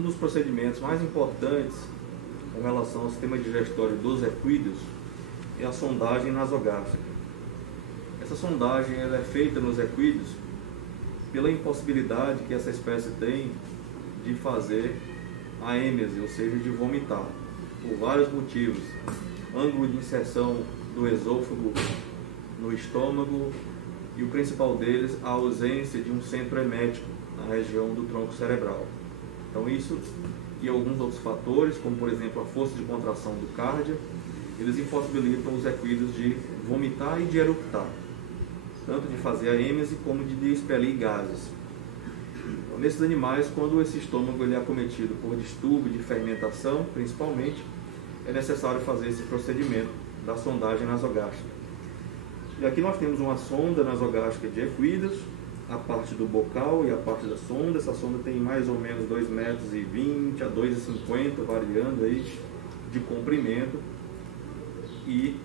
um dos procedimentos mais importantes com relação ao sistema digestório dos equídeos é a sondagem nasogástrica. Essa sondagem ela é feita nos equídeos pela impossibilidade que essa espécie tem de fazer a êmese, ou seja, de vomitar, por vários motivos. Ângulo de inserção do esôfago no estômago e o principal deles, a ausência de um centro emético na região do tronco cerebral. Então isso e alguns outros fatores, como por exemplo a força de contração do cárdia, eles impossibilitam os equídeos de vomitar e de eructar, tanto de fazer a êmese como de expelir gases. Então, nesses animais, quando esse estômago ele é acometido por distúrbio de fermentação, principalmente, é necessário fazer esse procedimento da sondagem nasogástrica. E aqui nós temos uma sonda nasogástrica de equídeos, a parte do bocal e a parte da sonda. Essa sonda tem mais ou menos 2,20 metros a 2,50 variando aí de comprimento, e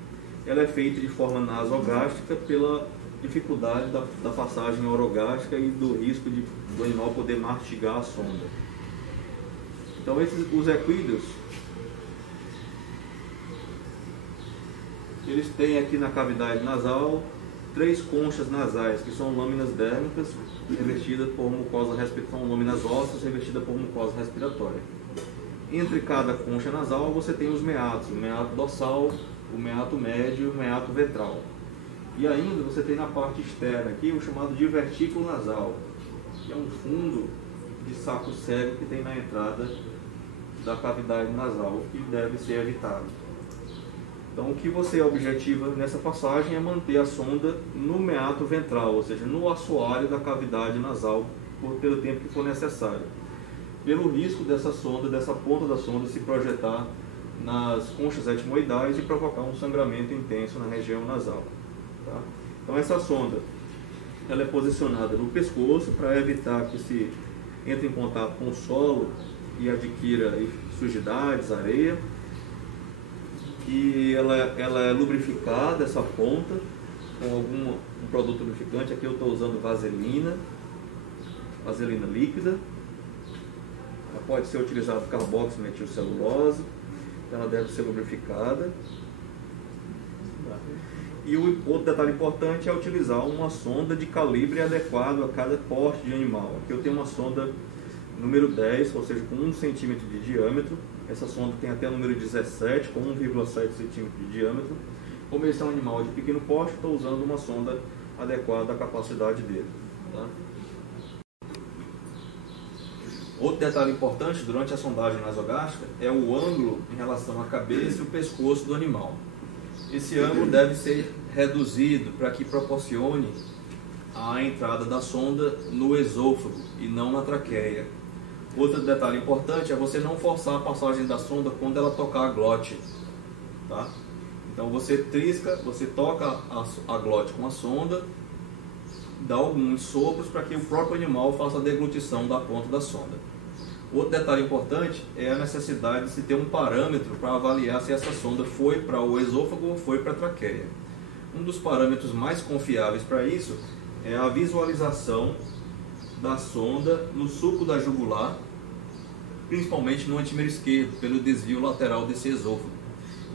ela é feita de forma nasogástrica pela dificuldade da passagem orogástrica e do risco do animal poder mastigar a sonda. Então os equídeos, eles têm aqui na cavidade nasal 3 conchas nasais, que são lâminas dérmicas revestidas por mucosa respiratória, lâminas ósseas revestidas por mucosa respiratória. Entre cada concha nasal você tem os meatos, o meato dorsal, o meato médio e o meato ventral. E ainda você tem na parte externa aqui o chamado divertículo nasal, que é um fundo de saco cego que tem na entrada da cavidade nasal, que deve ser evitado. Então, o que você objetiva nessa passagem é manter a sonda no meato ventral, ou seja, no assoalho da cavidade nasal, pelo tempo que for necessário, pelo risco dessa sonda, dessa ponta da sonda, se projetar nas conchas etmoidais e provocar um sangramento intenso na região nasal. Tá? Então, essa sonda ela é posicionada no pescoço para evitar que se entre em contato com o solo e adquira sujidades, areia. E ela é lubrificada, essa ponta, com um produto lubrificante. Aqui eu estou usando vaselina líquida. Ela pode ser utilizada carboximetilcelulose, então ela deve ser lubrificada. E o outro detalhe importante é utilizar uma sonda de calibre adequado a cada porte de animal. Aqui eu tenho uma sonda número 10, ou seja, com 1 centímetro de diâmetro. Essa sonda tem até o número 17, com 1,7 centímetro de diâmetro. Como esse é um animal de pequeno porte, estou usando uma sonda adequada à capacidade dele. Tá? Outro detalhe importante durante a sondagem nasogástrica é o ângulo em relação à cabeça e o pescoço do animal. Esse ângulo deve ser reduzido para que proporcione a entrada da sonda no esôfago e não na traqueia. Outro detalhe importante é você não forçar a passagem da sonda quando ela tocar a glote. Tá? Então você trisca, você toca a glote com a sonda, dá alguns sopros para que o próprio animal faça a deglutição da ponta da sonda. Outro detalhe importante é a necessidade de se ter um parâmetro para avaliar se essa sonda foi para o esôfago ou foi para a traqueia. Um dos parâmetros mais confiáveis para isso é a visualização da sonda no sulco da jugular, principalmente no antímero esquerdo, pelo desvio lateral desse esôfago.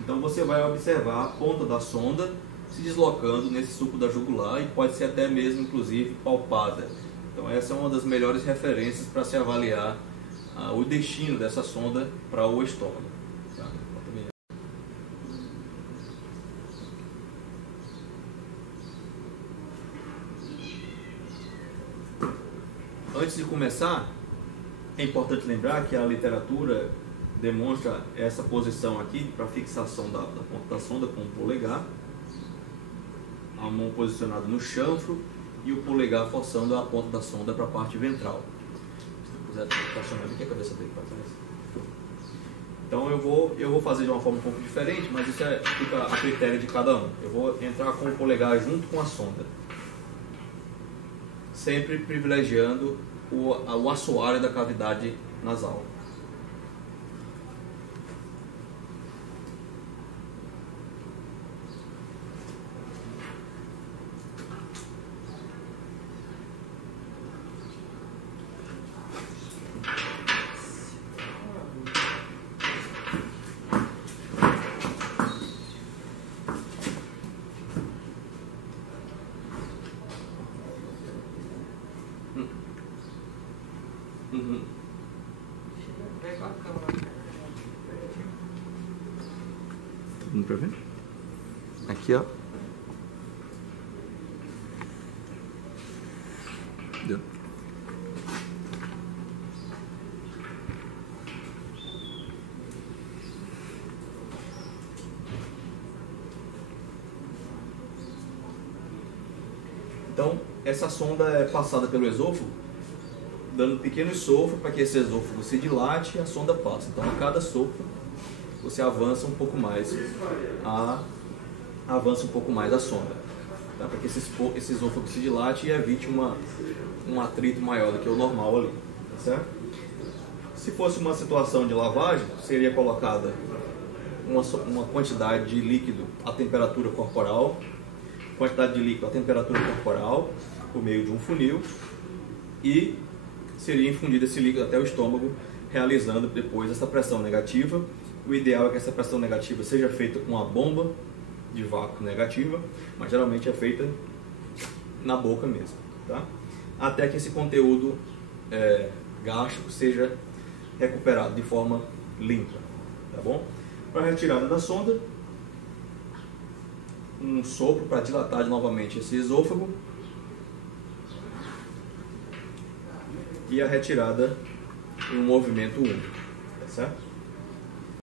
Então você vai observar a ponta da sonda se deslocando nesse sulco da jugular e pode ser até mesmo, inclusive, palpada. Então essa é uma das melhores referências para se avaliar o destino dessa sonda para o estômago. Tá? Antes de começar, é importante lembrar que a literatura demonstra essa posição aqui para fixação da ponta da sonda com o polegar, a mão posicionada no chanfro e o polegar forçando a ponta da sonda para a parte ventral. Se quiser estacionar aqui a cabeça dele para trás. Então eu vou fazer de uma forma um pouco diferente, mas isso fica a critério de cada um. Eu vou entrar com o polegar junto com a sonda, sempre privilegiando o assoalho da cavidade nasal. Uhum. Dá pra ver? Aqui, ó. Deu. Então, essa sonda é passada pelo esôfago, dando pequenos sopros para que esse esôfago se dilate e a sonda passe. Então, a cada sopro, você avança um pouco mais a sonda, tá? Para que esse esôfago se dilate e evite um atrito maior do que o normal ali, tá certo? Se fosse uma situação de lavagem, seria colocada uma quantidade de líquido à temperatura corporal, por meio de um funil, e seria infundido esse líquido até o estômago, realizando depois essa pressão negativa. O ideal é que essa pressão negativa seja feita com uma bomba de vácuo negativa, mas geralmente é feita na boca mesmo, tá? Até que esse conteúdo gástrico seja recuperado de forma limpa, tá bom? Para a retirada da sonda, um sopro para dilatar novamente esse esôfago e a retirada em um movimento único, tá certo?